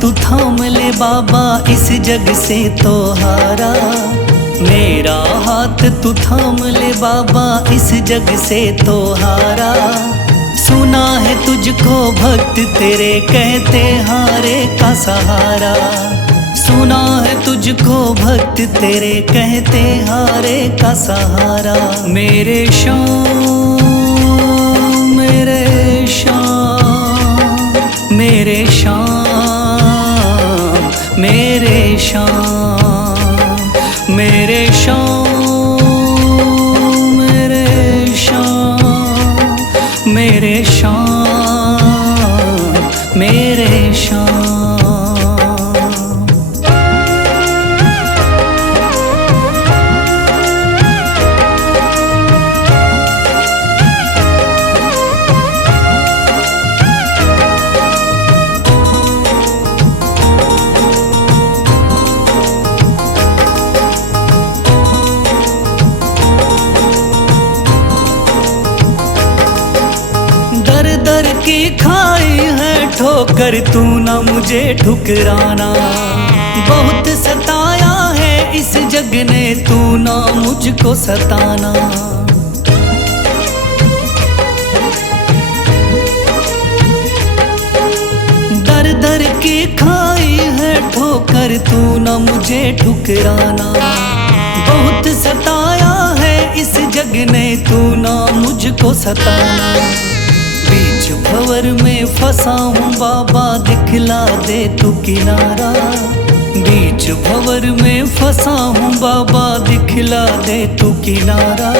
तू थाम ले बाबा, इस जग से तो हारा। मेरा हाथ तू थाम ले बाबा, इस जग से तो हारा। सुना है तुझको भक्त तेरे कहते हारे का सहारा। सुना है तुझको भक्त तेरे कहते हारे का सहारा। मेरे श्याम मेरे श्याम मेरे श्याम मेरे श्याम मेरे श्याम मेरे श्याम मेरे श्याम मेरे श्याम। दर की खाई है ठोकर, तू ना मुझे ठुकराना। बहुत सताया है इस जग ने, तू ना मुझको सताना। दर दर की खाई है ठोकर, तू ना मुझे ठुकराना। बहुत सताया है इस जग ने, तू ना मुझको सताना। बीच भंवर में फंसा हूँ बाबा, दिखला दे तू किनारा। बीच भंवर में फंसा हूँ बाबा, दिखला दे तू किनारा।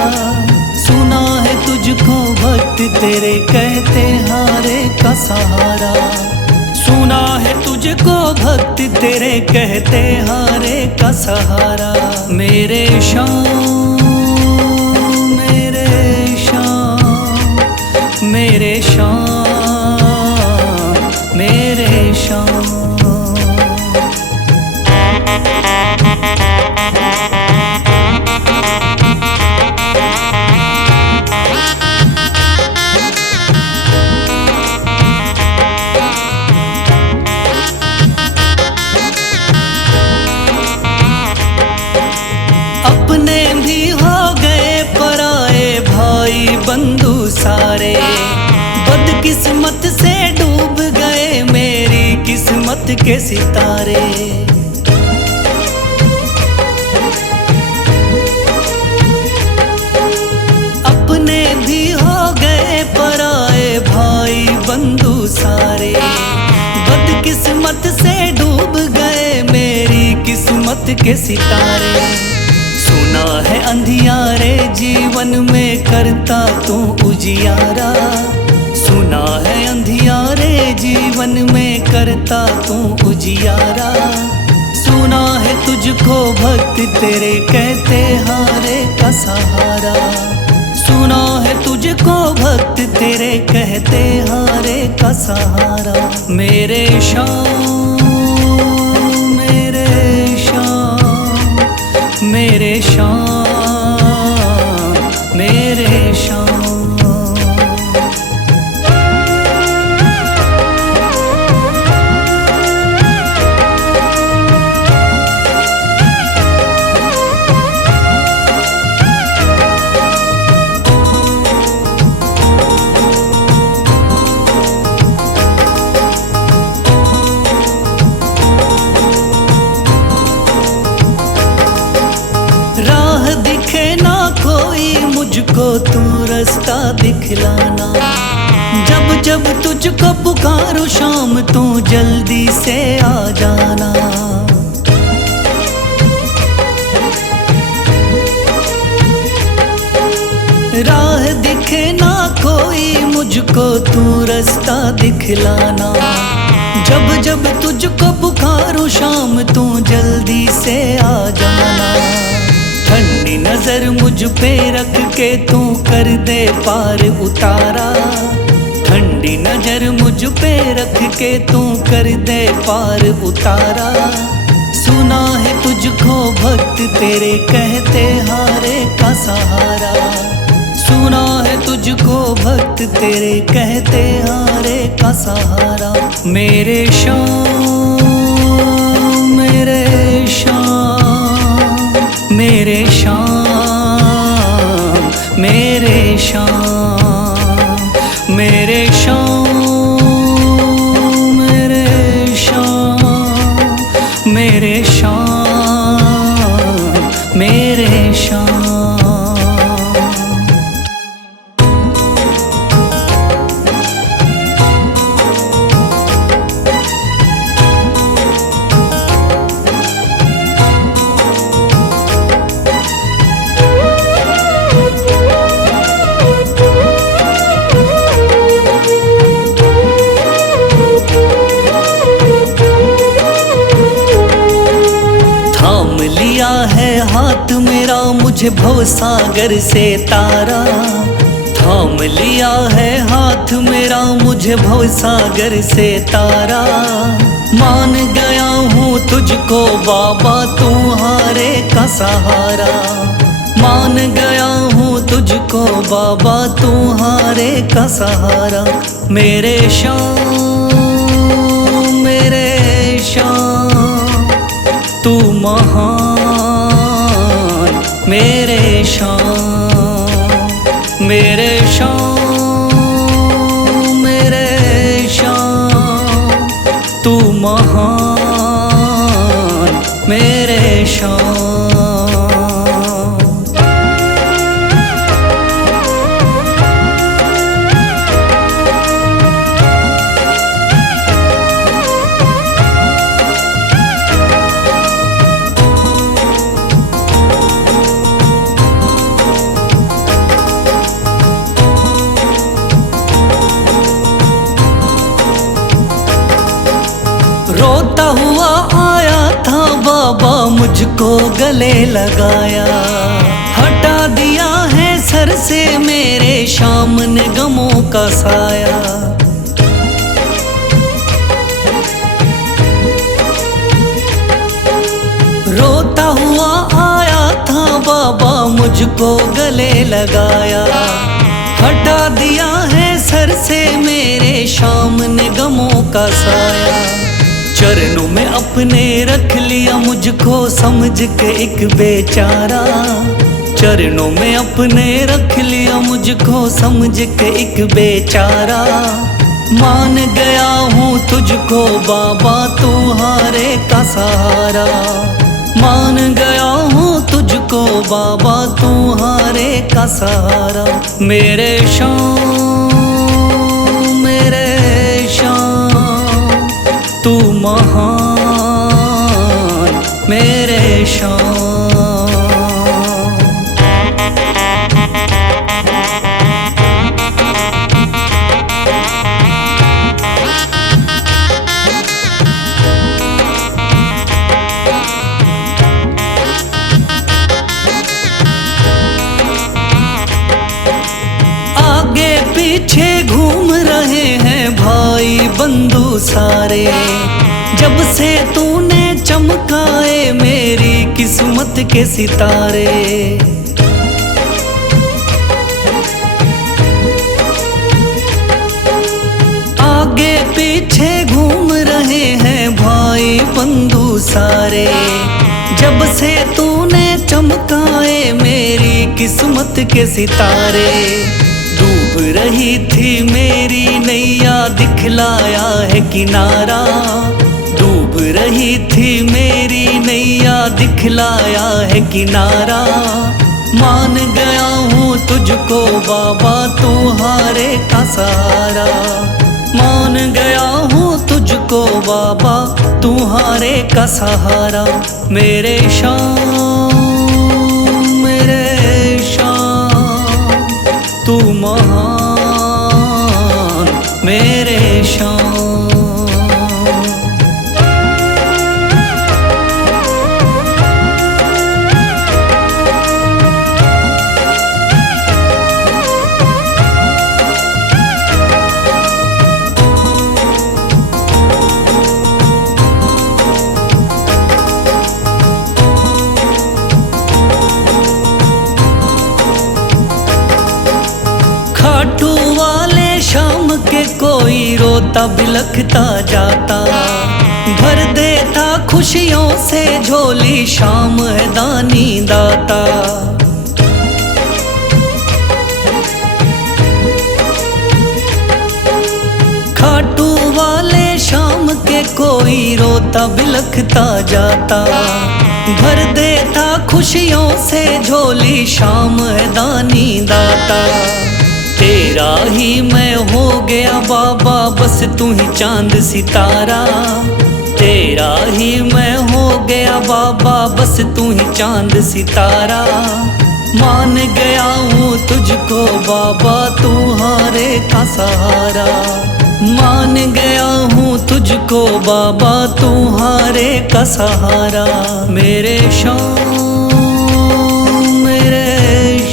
सुना है तुझको भक्त तेरे कहते हारे का सहारा। सुना है तुझको भक्त तेरे कहते हारे का सहारा। मेरे श्याम मेरे श्याम मेरे श्याम मेरे श्याम। अपने भी हो गए पराए भाई बंधु सारे। बदकिस्मत से डूब गए मेरी किस्मत के सितारे। अपने भी हो गए पराए भाई बंधु सारे। बदकिस्मत से डूब गए मेरी किस्मत के सितारे। सुना है अंधियारे जीवन में करता तू उजियारा। सुना है अंधियारे जीवन में करता तू उजियारा। सुना है तुझको भक्त तेरे कहते हारे का सहारा। सुना है तुझको भक्त तेरे कहते हारे का सहारा। मेरे श्याम मेरे श्याम मेरे श्याम मेरे श्याम। मुझको तू रास्ता दिखलाना। जब जब तुझको पुकारूं शाम, तू जल्दी से आ जाना। राह दिखे ना कोई मुझको तू रास्ता दिखलाना। जब जब तुझको पुकारूं शाम, तू जल्दी से आ जाना। ठंडी नजर मुझ पे रख के तू कर दे पार उतारा। ठंडी नजर मुझ पे रख के तू कर दे पार उतारा। सुना है तुझको भक्त तेरे कहते हारे का सहारा। सुना है तुझको भक्त तेरे कहते हारे का सहारा। मेरे श्याम शाम मेरे शाम मेरे शाम मेरे शाम मेरे शाम मेरे शाम मेरे शाम। लिया है हाथ मेरा मुझे भवसागर से तारा, थाम लिया है हाथ मेरा मुझे भवसागर से तारा। मान गया हूँ तुझको बाबा तुम्हारे का सहारा, मान गया हूँ तुझको बाबा तुम्हारे का सहारा। मेरे शाम मेरे शाम तू महान, मेरे शाम मेरे शाम मेरे शाम तू महान, मेरे शाम। रोता हुआ आया था बाबा मुझको गले लगाया, हटा दिया है सर से मेरे शाम ने गमों का साया। रोता हुआ आया था बाबा मुझको गले लगाया, हटा दिया है सर से मेरे शाम ने गमों का साया। चरणों में अपने रख लिया मुझको समझ के एक बेचारा, चरणों में अपने रख लिया मुझको समझ के एक बेचारा। मान गया हूँ तुझको बाबा तुम्हारे का सहारा, मान गया हूँ तुझको बाबा तुम्हारे का सहारा। मेरे शाम मेरे शाम तू महान, मेरे शाम। आगे पीछे घूम रहे हैं भाई बंधु सारे, जब से तूने चमकाए मेरी किस्मत के सितारे। आगे पीछे घूम रहे हैं भाई बंधु सारे, जब से तूने चमकाए मेरी किस्मत के सितारे। डूब रही थी मेरी नैया दिखलाया है किनारा, डूब रही थी मेरी नैया दिखलाया है किनारा। मान गया हूँ तुझको बाबा तुम्हारे का सहारा, मान गया हूँ तुझको बाबा तुम्हारे का सहारा। मेरे शाम मेरे शाम तू महान, मेरे शाम। खाटू वाले शाम के कोई रोता बिलखता जाता, भर देता खुशियों से झोली, शाम है दानी दाता। खाटू वाले शाम के कोई रोता बिलखता जाता, भर देता खुशियों से झोली, शाम है दानी दाता। तेरा ही मैं हो गया बाबा, बस तू ही चांद सितारा। तेरा ही मैं हो गया बाबा, बस तू ही चांद सितारा। मान गया हूँ तुझको बाबा, तू हारे का सहारा। मान गया हूँ तुझको बाबा, तू हारे का सहारा। मेरे शाम, मेरे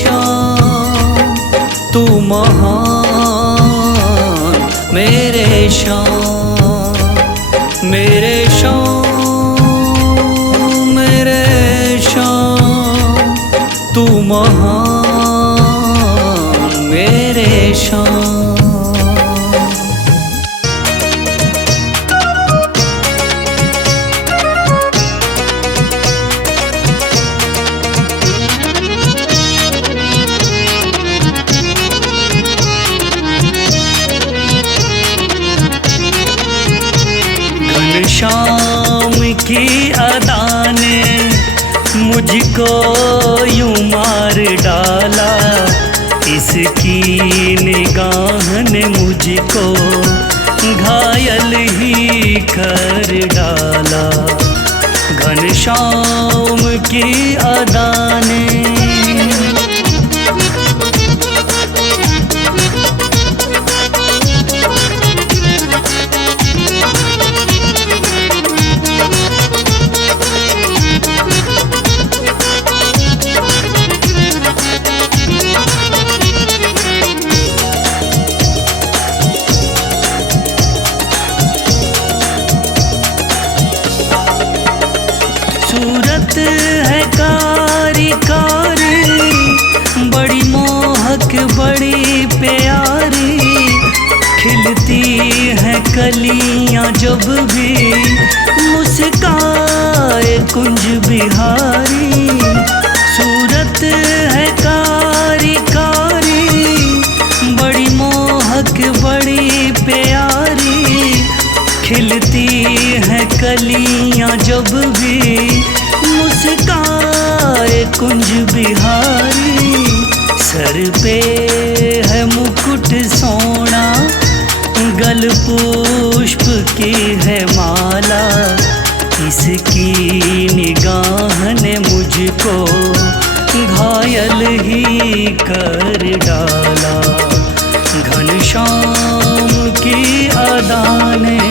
शाम, तू महान। मेरे शाम, मेरे शाम, मेरे शाम, तू महान। मेरे शाम। शाम की अदा ने मुझको यूं मार डाला, इसकी निगाह ने मुझको घायल ही कर डाला। घनश्याम की अदा ने सूरत है कारी कारी, बड़ी मोहक बड़ी प्यारी। खिलती है कलियां जब भी मुस्काए कुंज बिहारी। सूरत है कारी कारी, बड़ी मोहक बड़ी प्यारी। खिलती है कलियां जब भी मुस्काए कुंज बिहारी। सर पे है मुकुट सोना, गल पुष्प की है माला। इसकी निगाह ने मुझको घायल ही कर डाला। घनश्याम की अदा ने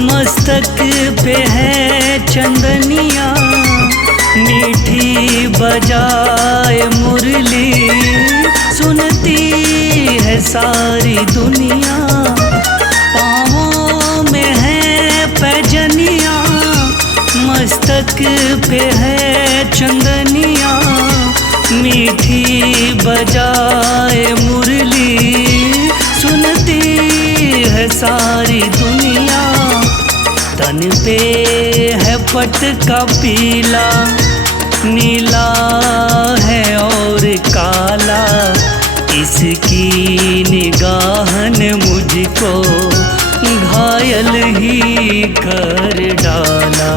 मस्तक पे है चंदनिया, मीठी बजाए मुरली सुनती है सारी दुनिया। पाँवों में है पैजनिया, मस्तक पे है चंदनिया, मीठी बजाए मुरली सुनती है सारी दुनिया। तन पे है पट का पीला, नीला है और काला। इसकी निगाह ने मुझको घायल ही कर डाला।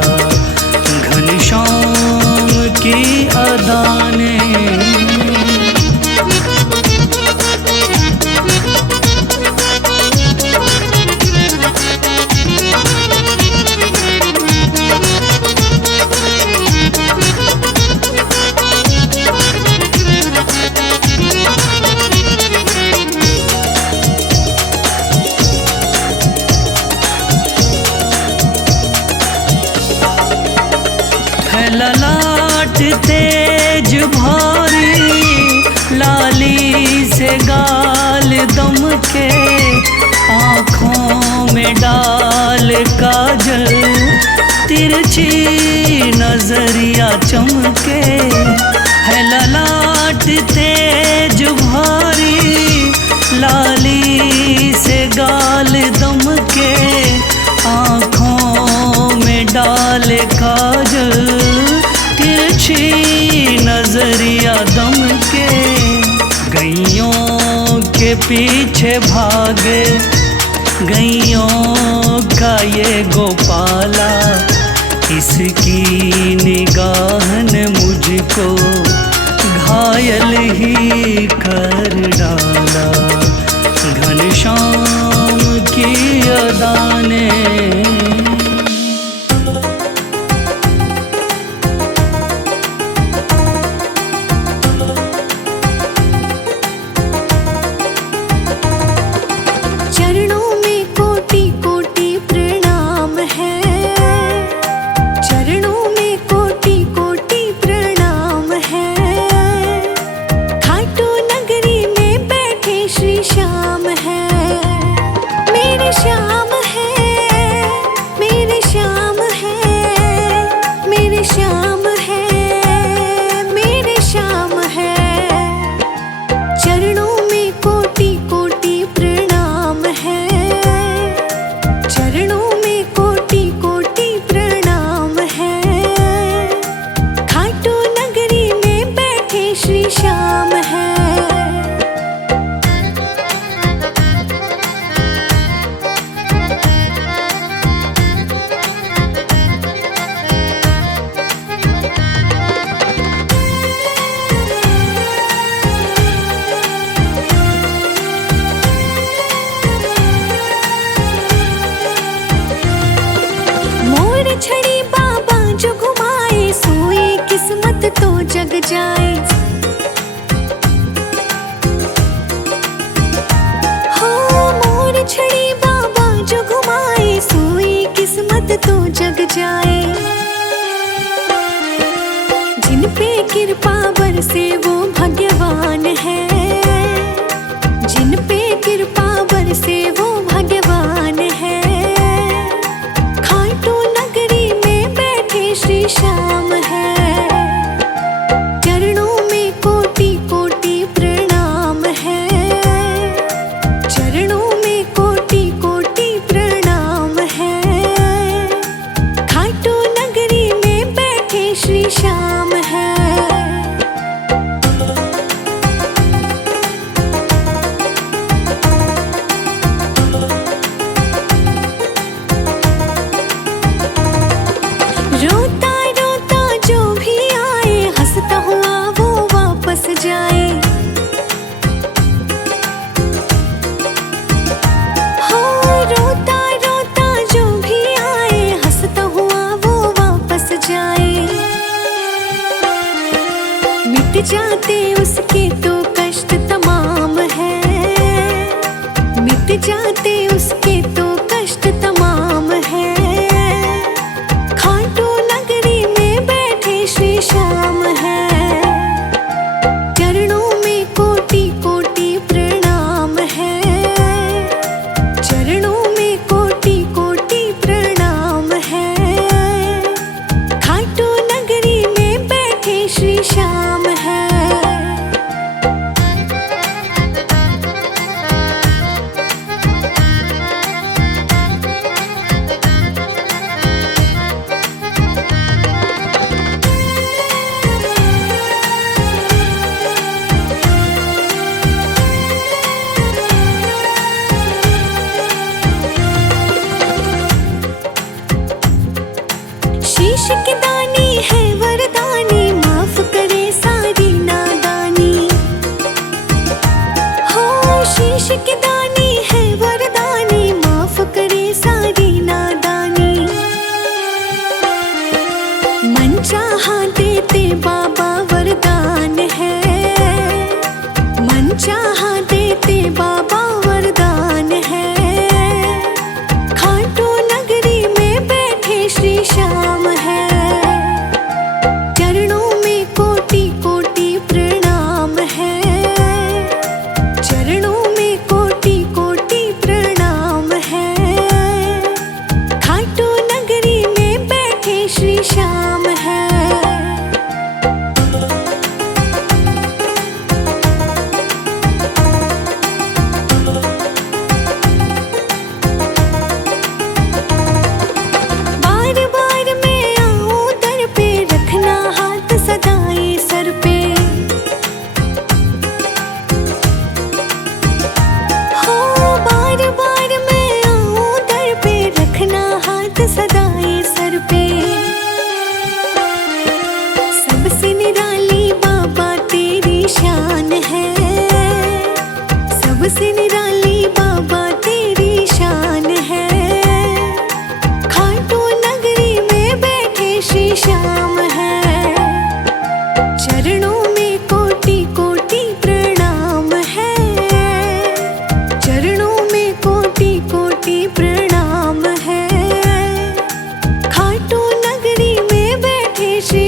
घनश्याम की अदा ने ललाट तेज भारी, लाली से गाल दम के। आँखों में डाल काजल, तिरछी नजरिया चमके, है ललाट तेज भारी, लाली से गाल दमके। आँखों में डाल काजल, तिरछी नजरिया दमके। गैयों के पीछे भागे गैयों का ये गोपाला, इसकी निगाह ने मुझको घायल ही कर डाला। घनश्याम की अदा ने तो जग जाए। हो मोर छड़ी बाबा जो घुमाए, सोई किस्मत तो जग जाए। जिन पे कृपा बरसे वो भाग्यवान है, जिन पे कृपा बरसे वो भाग्यवान है। खाटू नगरी में बैठे श्री श्याम है, श्याम है। रोता रोता जो भी आए, हंसता हुआ वो वापस जाए। हो रोता रोता जो भी आए, हंसता हुआ वो वापस जाए। मिट जाते उसके तो कष्ट तमाम है, मिट जाते उसके तो कष्ट तमाम है। खाटू नगरी में बैठे श्री श्याम है, चरणों में कोटि कोटि प्रणाम है, चरणों में कोटि कोटि प्रणाम है। खाटू नगरी में बैठे श्री श्याम है।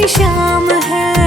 शाम है।